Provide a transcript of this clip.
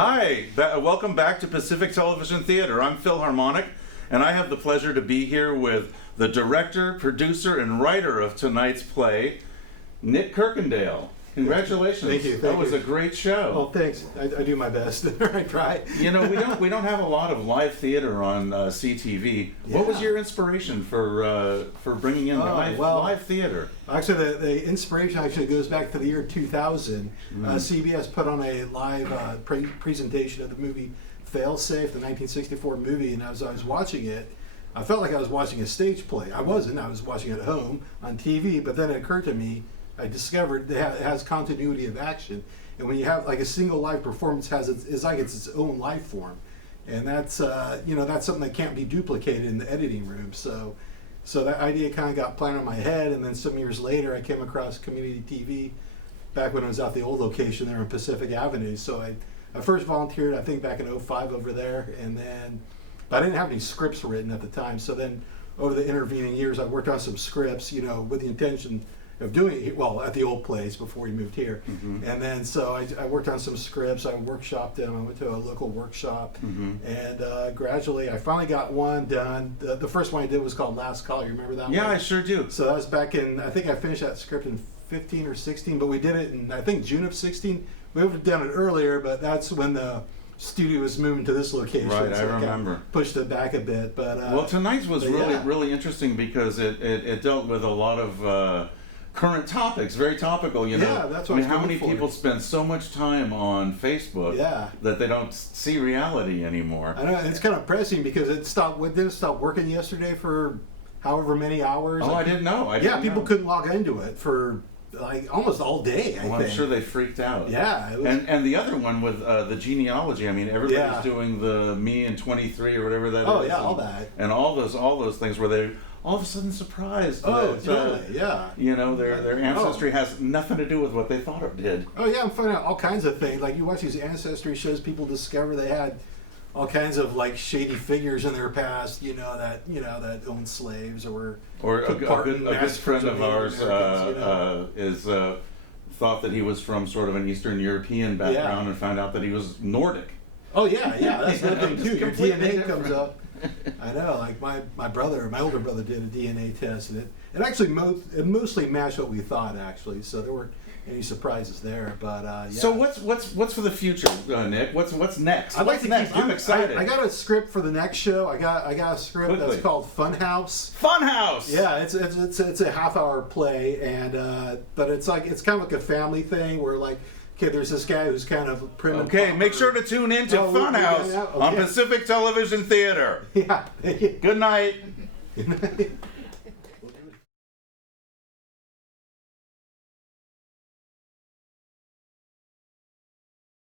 Hi, welcome back to Pacific Television Theater. I'm Phil Harmonic, and I have the pleasure to be here with the director, producer, and writer of tonight's play, Nick Kirkendall. Congratulations. Thank you. That was a great show. Oh, thanks. I do my best. I try. You know, we don't have a lot of live theater on CTV. What was your inspiration for bringing in live theater? Actually, the inspiration actually goes back to the year 2000. CBS put on a live presentation of the movie Failsafe, the 1964 movie, and as I was watching it, I felt like I was watching a stage play. I wasn't. I was watching it at home on TV, but then it occurred to me, I discovered that it has continuity of action, and when you have like a single live performance, it's like it's its own life form, and that's that's something that can't be duplicated in the editing room. So that idea kind of got planted in my head, and then some years later, I came across community TV back when I was at the old location there on Pacific Avenue. So I first volunteered, I think back in '05 over there, and then but I didn't have any scripts written at the time. So then over the intervening years, I worked on some scripts, with the intention of doing it at the old place before we moved here. And then so I worked on some scripts, I workshopped them, I went to a local workshop, and gradually I finally got one done. The first one I did was called Last Call. You remember that one? Yeah, I sure do. So that was back in, I think I finished that script in 15 or 16, but we did it in, I think, June of 16. We would have done it earlier, but that's when the studio was moving to this location. Right, so I remember. Pushed it back a bit, but well, tonight's was really interesting because it dealt with a lot of current topics, very topical, Yeah, that's what how many people spend so much time on Facebook that they don't see reality anymore. I know, it's kind of pressing because it didn't stop working yesterday for however many hours. Oh, I didn't know. People couldn't log into it for like almost all day. I think. I'm sure they freaked out. Yeah. And the other one with the genealogy. I mean, everybody's doing the me and 23 or whatever that is. Oh yeah, all that. And all those things where they all of a sudden surprised. Totally. Yeah. Their ancestry has nothing to do with what they thought it did. Oh yeah, I'm finding out all kinds of things. Like you watch these ancestry shows, people discover they had all kinds of like shady figures in their past, that owned slaves or a good friend of ours thought that he was from sort of an Eastern European background and found out that he was Nordic. Oh yeah, that's the thing too. Your DNA different. comes up. I know, like my older brother did a DNA test, and it actually mostly matched what we thought actually. So there weren't any surprises there, but yeah. So what's for the future, Nick? What's next? I'd like to keep I'm excited. I got a script for the next show. I got a script that's called Funhouse. Funhouse. Yeah, it's a half-hour play, and but it's kind of like a family thing where like. Okay, there's this guy who's kind of prim and proper. Make sure to tune in to Funhouse on Pacific Television Theater. Yeah. Good night. Good night.